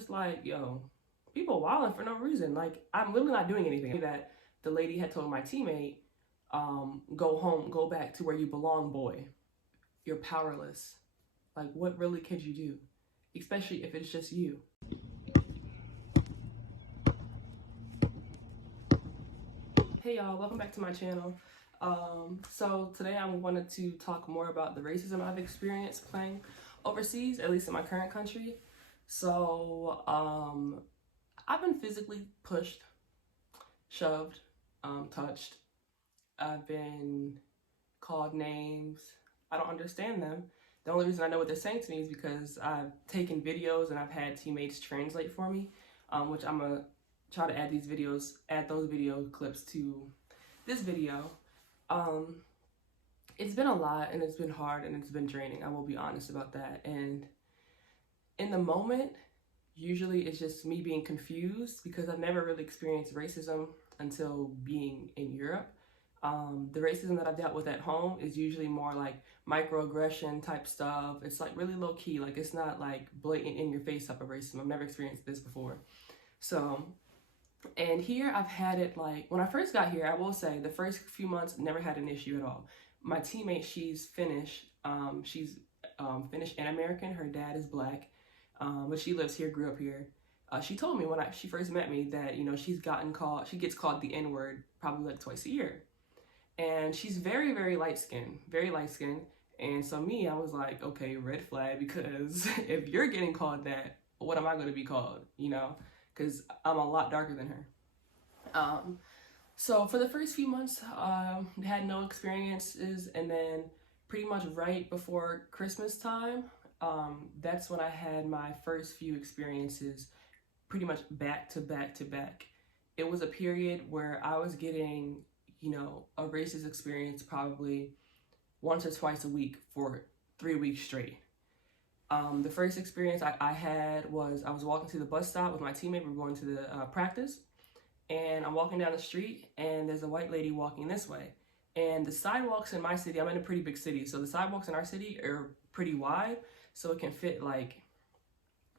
just like, yo, people wilding for no reason. Like, I'm literally not doing anything. That the lady had told my teammate, go home, go back to where you belong, boy. You're powerless. Like, what really could you do? Especially if it's just you. Hey y'all, welcome back to my channel. So today I wanted to talk more about the racism I've experienced playing overseas, at least in my current country. So I've been physically pushed, shoved, touched. I've been called names. I don't understand them. The only reason I know what they're saying to me is because I've taken videos and I've had teammates translate for me, which I'm gonna try to add those video clips to this video. It's been a lot and it's been hard and it's been draining. I will be honest about that. And in the moment, usually it's just me being confused because I've never really experienced racism until being in Europe. The racism that I've dealt with at home is usually more like microaggression type stuff. It's like really low key, like it's not like blatant in your face type of racism. I've never experienced this before. So, and here I've had it like, when I first got here, I will say the first few months never had an issue at all. My teammate, she's Finnish. She's Finnish and American. Her dad is black, but she lives here, grew up here. She told me when she first met me that, you know, she gets called the N-word probably like twice a year. And she's very, very light-skinned, very light-skinned. And so me, I was like, okay, red flag, because if you're getting called that, what am I going to be called, you know? Because I'm a lot darker than her. So for the first few months, had no experiences, and then pretty much right before Christmas time, that's when I had my first few experiences, pretty much back to back to back. It was a period where I was getting, you know, a racist experience probably once or twice a week for 3 weeks straight. The first experience I had was I was walking to the bus stop with my teammate. We were going to the practice, and I'm walking down the street, and there's a white lady walking this way. And the sidewalks in my city, I'm in a pretty big city, so the sidewalks in our city are pretty wide, so it can fit like,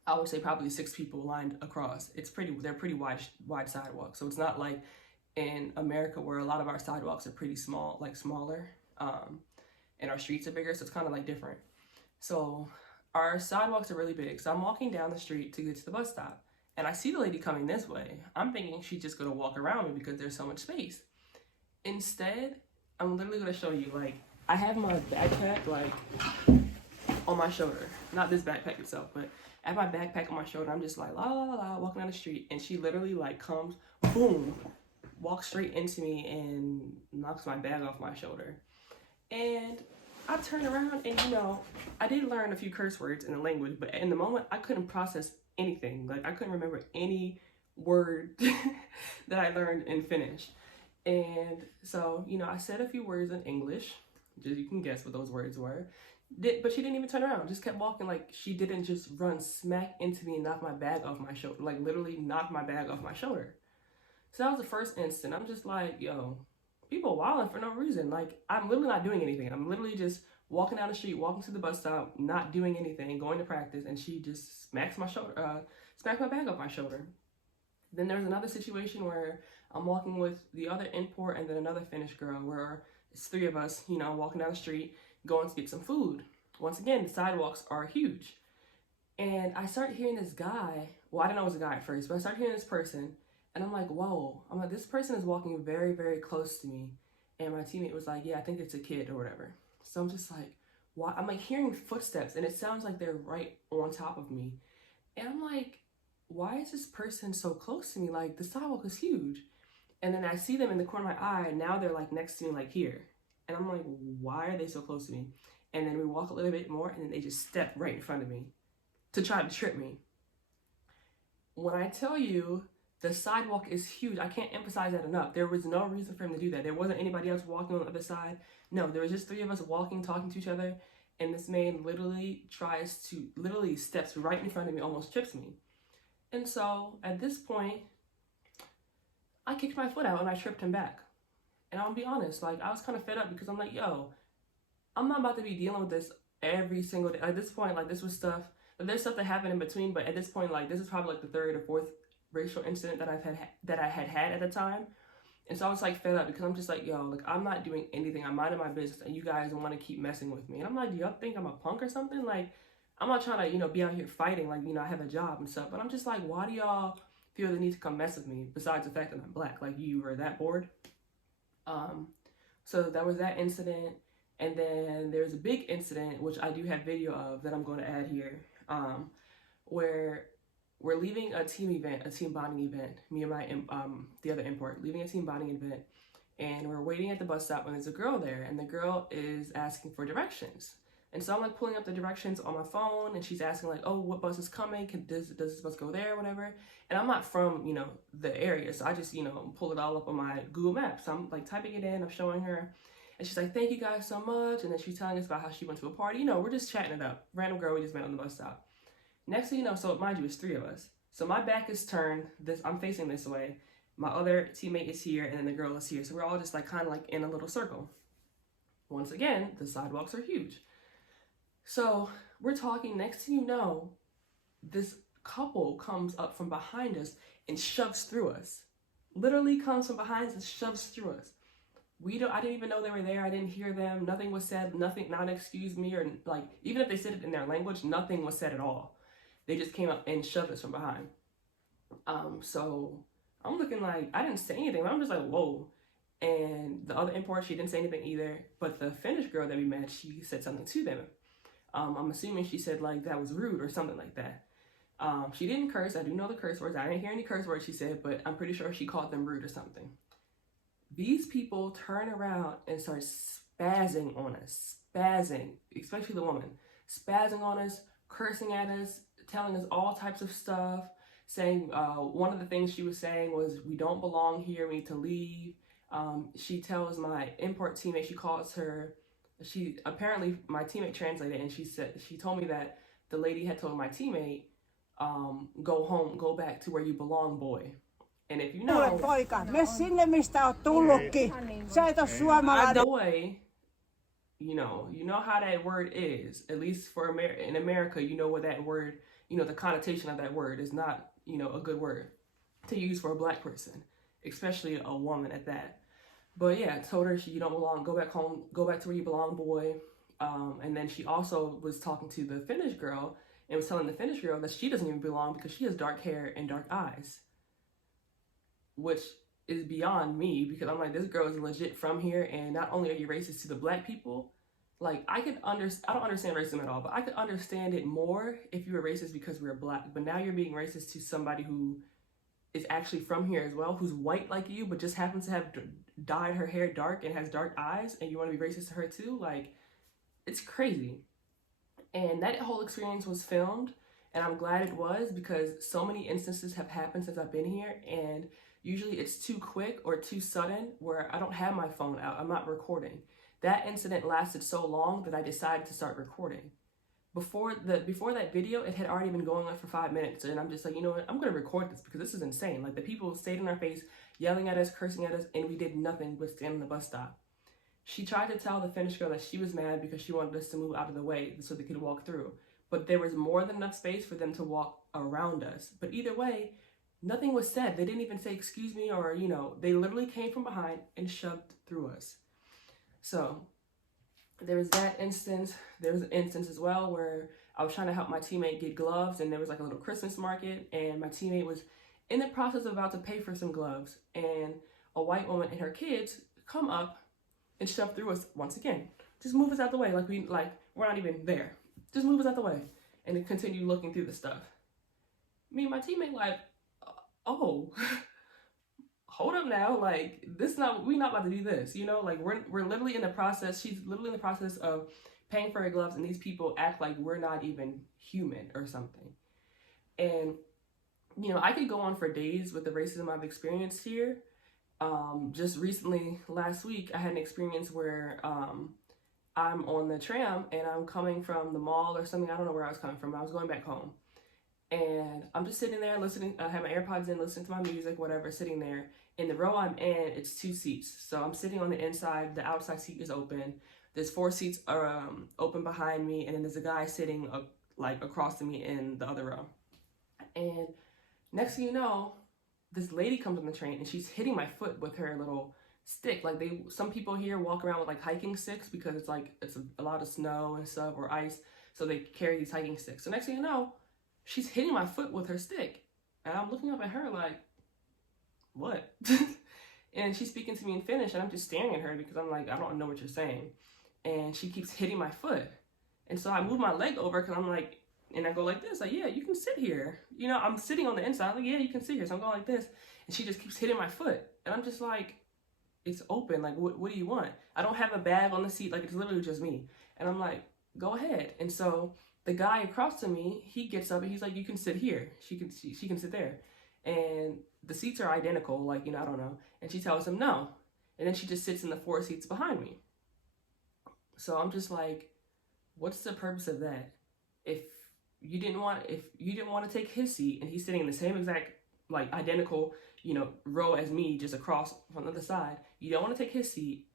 I would say probably 6 people lined across. They're pretty wide sidewalks, so it's not like in America where a lot of our sidewalks are pretty small, like smaller, and our streets are bigger, so it's kind of like different. So our sidewalks are really big. So I'm walking down the street to get to the bus stop, and I see the lady coming this way. I'm thinking she's just gonna walk around me because there's so much space. Instead, I'm literally gonna show you, like, I have my backpack like on my shoulder. Not this backpack itself, but I have my backpack on my shoulder. I'm just like la la la walking down the street, and she literally like comes, boom, walks straight into me and knocks my bag off my shoulder. And I turned around, and, you know, I did learn a few curse words in the language, but in the moment I couldn't process anything. Like, I couldn't remember any word that I learned in Finnish. And so, you know, I said a few words in English, just you can guess what those words were. But she didn't even turn around, just kept walking. Like, she didn't just run smack into me and knock my bag off my shoulder, like literally knock my bag off my shoulder. So that was the first instant. I'm just like, yo, people wilding for no reason. Like, I'm literally not doing anything. I'm literally just walking down the street, walking to the bus stop, not doing anything, going to practice, and she just smacks my bag off my shoulder. Then there's another situation where I'm walking with the other import and then another Finnish girl, where it's 3 of us, you know, walking down the street, going to get some food. Once again, the sidewalks are huge. And I start hearing this guy, well, I didn't know it was a guy at first, but I started hearing this person, and I'm like, whoa. I'm like, this person is walking very, very close to me. And my teammate was like, yeah, I think it's a kid or whatever. So I'm just like, why? I'm like hearing footsteps, and it sounds like they're right on top of me. And I'm like, why is this person so close to me? Like, the sidewalk is huge. And then I see them in the corner of my eye, and now they're like next to me, like here. And I'm like, why are they so close to me? And then we walk a little bit more, and then they just step right in front of me to try to trip me. When I tell you the sidewalk is huge, I can't emphasize that enough. There was no reason for him to do that. There wasn't anybody else walking on the other side. No, there was just 3 of us walking, talking to each other, and this man literally steps right in front of me, almost trips me. And so at this point, I kicked my foot out and I tripped him back. And I'll be honest, like, I was kind of fed up because I'm like, yo, I'm not about to be dealing with this every single day. At this point, like, this was stuff There's stuff that happened in between, but at this point, like, this is probably like the third or fourth racial incident that I had at the time. And so I was like fed up because I'm just like, yo, like, I'm not doing anything. I'm minding my business, and you guys want to keep messing with me. And I'm like, do y'all think I'm a punk or something? Like, I'm not trying to, be out here fighting. Like, I have a job and stuff. But I'm just like, why do y'all feel the need to come mess with me? Besides the fact that I'm black, like, you were that bored. So that was that incident. And then there's a big incident, which I do have video of that I'm going to add here, where we're leaving a team event, a team bonding event, me and my, the other import, leaving a team bonding event, and we're waiting at the bus stop, and there's a girl there, and the girl is asking for directions. And so I'm like pulling up the directions on my phone, and she's asking like, oh, what bus is coming? Does this bus go there, whatever? And I'm not from, the area, so I just, pull it all up on my Google Maps. So I'm like typing it in, I'm showing her, and she's like, thank you guys so much. And then she's telling us about how she went to a party. We're just chatting it up. Random girl we just met on the bus stop. Next thing you know, so mind you, it's 3 of us. So my back is turned, I'm facing this way. My other teammate is here, and then the girl is here. So we're all just like kind of like in a little circle. Once again, the sidewalks are huge. So we're talking, next thing you know, this couple comes up from behind us and shoves through us. Literally comes from behind us and shoves through us. I didn't even know they were there. I didn't hear them. Nothing was said. Nothing, not excuse me, or like, even if they said it in their language, nothing was said at all. They just came up and shoved us from behind. So I'm looking like, I didn't say anything. I'm just like, whoa. And the other import, she didn't say anything either. But the Finnish girl that we met, she said something to them. I'm assuming she said like that was rude or something like that. She didn't curse. I do know the curse words. I didn't hear any curse words she said, but I'm pretty sure she called them rude or something. These people turn around and start spazzing on us. Spazzing, especially the woman. Spazzing on us, cursing at us, telling us all types of stuff, saying, one of the things she was saying was, we don't belong here, we need to leave. She tells my import teammate, apparently my teammate translated, and she told me that the lady had told my teammate, go home, go back to where you belong, boy. And if you know, poika, me sinne mistä oot tullutkin. Sä et oo suomalainen. Boy, you know how that word is. At least for in America, you know what that word, the connotation of that word is not, a good word to use for a black person, especially a woman at that. But yeah, I told her you don't belong, go back home, go back to where you belong, boy. And then she also was talking to the Finnish girl and was telling the Finnish girl that she doesn't even belong because she has dark hair and dark eyes. Which is beyond me, because I'm like, this girl is legit from here, and not only are you racist to the black people, like, I don't understand racism at all, but I could understand it more if you were racist because we were black. But now you're being racist to somebody who is actually from here as well, who's white like you, but just happens to have dyed her hair dark and has dark eyes, and you want to be racist to her too? Like, it's crazy. And that whole experience was filmed, and I'm glad it was, because so many instances have happened since I've been here, and usually it's too quick or too sudden where I don't have my phone out. I'm not recording. That incident lasted so long that I decided to start recording. Before that video, it had already been going on for 5 minutes, and I'm just like, you know what? I'm going to record this because this is insane. Like, the people stayed in our face, yelling at us, cursing at us, and we did nothing but stand on the bus stop. She tried to tell the Finnish girl that she was mad because she wanted us to move out of the way so they could walk through. But there was more than enough space for them to walk around us. But either way, nothing was said. They didn't even say, excuse me, or, they literally came from behind and shoved through us. So there was that instance. There was an instance as well where I was trying to help my teammate get gloves, and there was like a little Christmas market, and my teammate was in the process of about to pay for some gloves, and a white woman and her kids come up and shove through us once again. Just move us out the way, like we're not even there. Just move us out the way, and then continue looking through the stuff. Me and my teammate like, oh, hold up now, like, we're not about to do this, like, we're literally in the process, she's literally in the process of paying for her gloves, and these people act like we're not even human or something. And, I could go on for days with the racism I've experienced here. Just recently, last week, I had an experience where, I'm on the tram, and I'm coming from the mall or something, I don't know where I was coming from, I was going back home. And I'm just sitting there listening, I have my AirPods in, listening to my music, whatever, sitting there. In the row I'm in, it's 2 seats. So I'm sitting on the inside, the outside seat is open. There's 4 seats open behind me, and then there's a guy sitting like across to me in the other row. And next thing you know, this lady comes on the train and she's hitting my foot with her little stick. Like some people here walk around with like hiking sticks because it's like, it's a lot of snow and stuff or ice. So they carry these hiking sticks. So next thing you know, she's hitting my foot with her stick. And I'm looking up at her like, what? And she's speaking to me in Finnish and I'm just staring at her because I'm like, I don't know what you're saying. And she keeps hitting my foot. And so I move my leg over because I'm like, and I go like this, like, yeah, you can sit here. You know, I'm sitting on the inside. I'm like, yeah, you can sit here. So I'm going like this. And she just keeps hitting my foot. And I'm just like, it's open. Like, what do you want? I don't have a bag on the seat. Like, it's literally just me. And I'm like, go ahead. And so the guy across to me, he gets up and he's like, you can sit here. She can sit there. And the seats are identical. Like, you know, I don't know. And she tells him no. And then she just sits in the 4 seats behind me. So I'm just like, what's the purpose of that? If you didn't want to take his seat and he's sitting in the same exact, like, identical, you know, row as me, just across from the other side, you don't want to take his seat.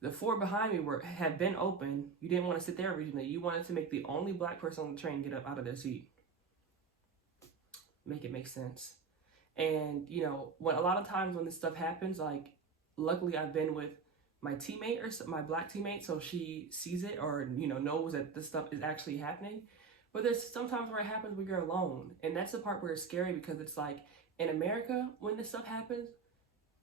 The 4 behind me had been open. You didn't want to sit there originally. You wanted to make the only black person on the train get up out of their seat. Make it make sense. And, you know, a lot of times when this stuff happens, like, luckily I've been with my teammate or my black teammate, so she sees it or, you know, knows that this stuff is actually happening. But there's sometimes where it happens when you're alone. And that's the part where it's scary because it's like, in America, when this stuff happens,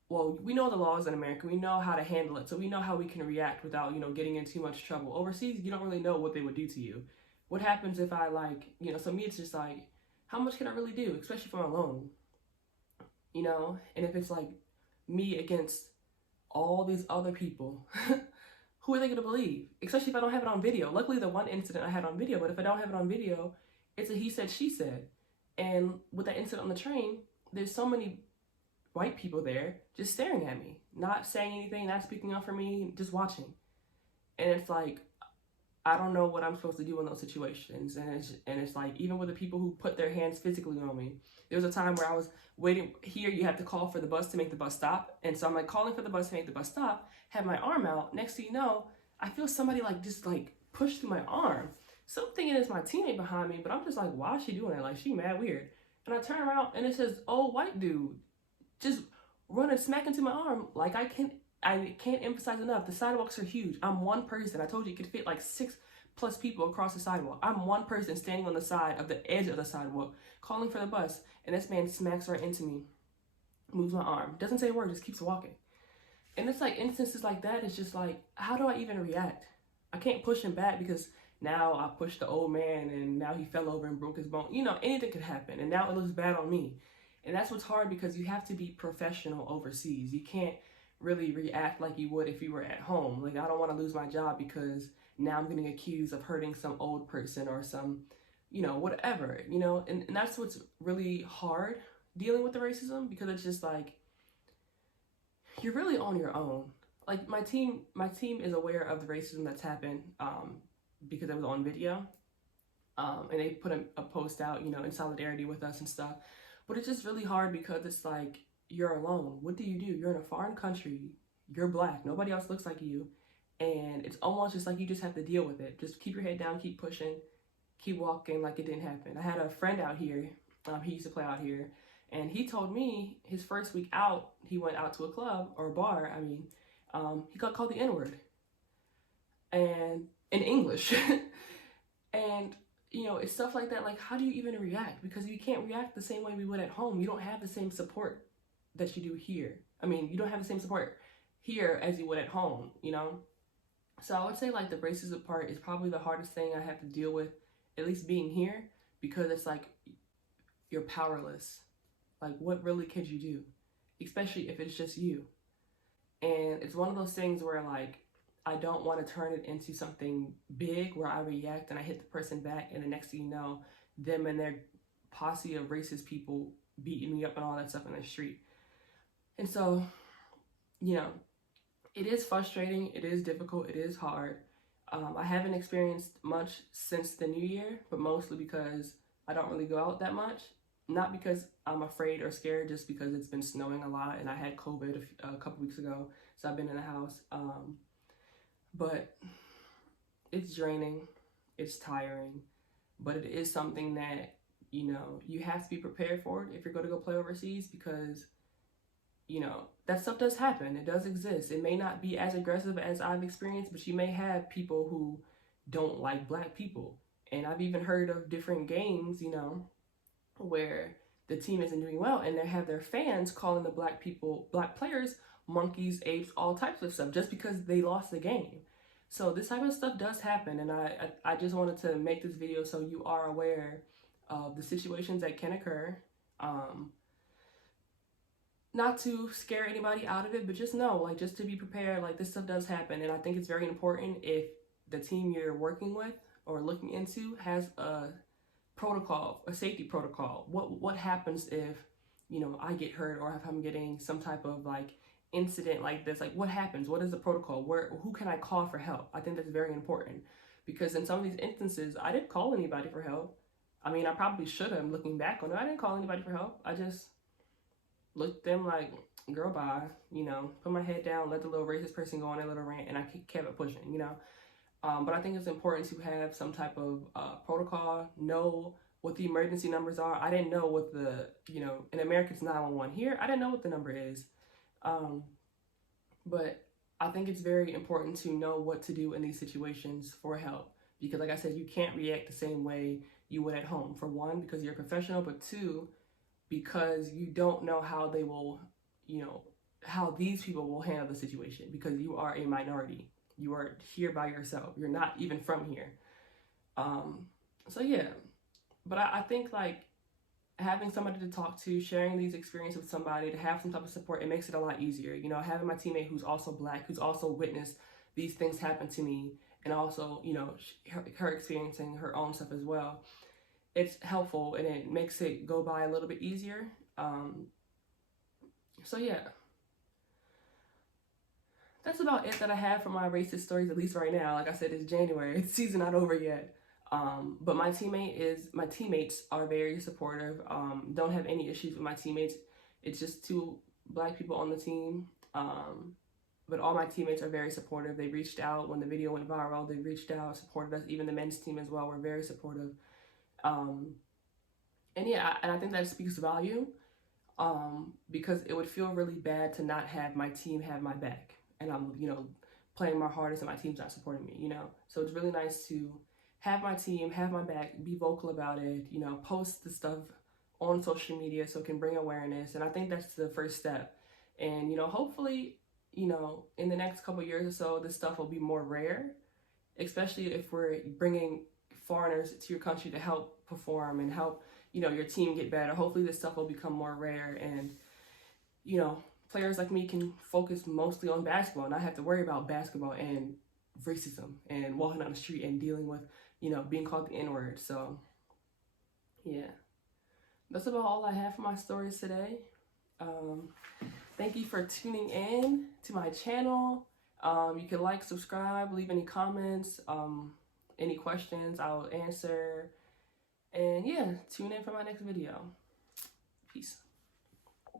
well, we know the laws in America. We know how to handle it. So we know how we can react without, you know, getting in too much trouble. Overseas, you don't really know what they would do to you. What happens if I, like, you know, so me, it's just like, how much can I really do? Especially if I'm alone, you know? And if it's like me against all these other people, who are they going to believe? Especially if I don't have it on video. Luckily, the one incident I had on video, but if I don't have it on video, it's a he said, she said. And with that incident on the train, there's so many white people there just staring at me, not saying anything, not speaking up for me, just watching. And it's like, I don't know what I'm supposed to do in those situations. And it's like, even with the people who put their hands physically on me, there was a time where I was waiting here. You have to call for the bus to make the bus stop. And so I'm like calling for the bus to make the bus stop, have my arm out. Next thing you know, I feel somebody like just like push through my arm. So I'm thinking it's my teammate behind me, but I'm just like, why is she doing that? Like, she mad weird. And I turn around and it says, old white dude, just running smack into my arm. Like, I can't emphasize enough. The sidewalks are huge. I'm one person. I told you it could fit like 6+ people across the sidewalk. I'm one person standing on the side of the edge of the sidewalk, calling for the bus. And this man smacks right into me, moves my arm, doesn't say a word, just keeps walking. And it's like instances like that. It's just like, how do I even react? I can't push him back because now I pushed the old man and now he fell over and broke his bone. You know, anything could happen. And now it looks bad on me. And that's what's hard because you have to be professional overseas. You can't really react like you would if you were at home. Like, I don't want to lose my job because now I'm getting accused of hurting some old person or some, you know, whatever, you know, and that's what's really hard dealing with the racism, because it's just like, you're really on your own. Like, my team is aware of the racism that's happened because it was on video. And they put a post out, you know, in solidarity with us and stuff. But it's just really hard because it's like, you're alone. What do? You're in a foreign country. You're black. Nobody else looks like you. And it's almost just like you just have to deal with it. Just keep your head down, keep pushing, keep walking like it didn't happen. I had a friend out here. He used to play out here. And he told me his first week out, he went out to a club or a bar. I mean, he got called the N-word. And in English. And, you know, it's stuff like that. Like, how do you even react? Because you can't react the same way we would at home. You don't have the same support that you do here. I mean, you don't have the same support here as you would at home, you know? So I would say, like, the racism part is probably the hardest thing I have to deal with, at least being here, because it's like, you're powerless. Like, what really could you do? Especially if it's just you. And it's one of those things where, like, I don't want to turn it into something big where I react and I hit the person back, and the next thing you know, them and their posse of racist people beating me up and all that stuff in the street. And so, you know, it is frustrating, it is difficult, it is hard. I haven't experienced much since the new year, but mostly because I don't really go out that much. Not because I'm afraid or scared, just because it's been snowing a lot and I had COVID a couple weeks ago, so I've been in the house. But it's draining, it's tiring, but it is something that, you know, you have to be prepared for it if you're going to go play overseas, because, you know, that stuff does happen. It does exist. It may not be as aggressive as I've experienced, but you may have people who don't like black people. And I've even heard of different games, you know, where the team isn't doing well and they have their fans calling the black players, monkeys, apes, all types of stuff just because they lost the game. So this type of stuff does happen, and I just wanted to make this video so you are aware of the situations that can occur. Not to scare anybody out of it, but just know, like, just to be prepared, like, this stuff does happen. And I think it's very important if the team you're working with or looking into has a protocol, a safety protocol. What happens if, you know, I get hurt, or if I'm getting some type of like incident like this? Like, what happens? What is the protocol? Who can I call for help? I think that's very important, because in some of these instances, I didn't call anybody for help. I mean, I probably should have, looking back on it. I didn't call anybody for help. I just looked at them like, girl, bye, you know, put my head down, let the little racist person go on their little rant, and I kept it pushing, you know. But I think it's important to have some type of protocol, know what the emergency numbers are. I didn't know what the, you know, in America it's 911. Here, I didn't know what the number is. But I think it's very important to know what to do in these situations for help. Because like I said, you can't react the same way you would at home. For one, because you're a professional, but two, because you don't know how they will, you know, how these people will handle the situation, because you are a minority. You are here by yourself. You're not even from here. So yeah, but I think like having somebody to talk to, sharing these experiences with somebody, to have some type of support, it makes it a lot easier. You know, having my teammate who's also black, who's also witnessed these things happen to me, and also, you know, her experiencing her own stuff as well. It's helpful, and it makes it go by a little bit easier. So yeah, that's about it that I have for my racist stories, at least right now. Like I said, it's January, it's season not over yet. But my teammates are very supportive. Don't have any issues with my teammates. It's just 2 black people on the team. But all my teammates are very supportive. They reached out when the video went viral. They reached out, supported us. Even the men's team as well were very supportive. And yeah, and I think that speaks value, because it would feel really bad to not have my team have my back, and I'm, you know, playing my hardest and my team's not supporting me, you know. So it's really nice to have my team have my back, be vocal about it, you know, post the stuff on social media so it can bring awareness. And I think that's the first step. And, you know, hopefully, you know, in the next couple years or so, this stuff will be more rare, especially if we're bringing foreigners to your country to help perform and help, you know, your team get better. Hopefully this stuff will become more rare, and, you know, players like me can focus mostly on basketball and not have to worry about basketball and racism and walking down the street and dealing with, you know, being called the N-word. So yeah, that's about all I have for my stories today. Thank you for tuning in to my channel. You can like, subscribe, leave any comments, any questions, I'll answer. And yeah, tune in for my next video. Peace.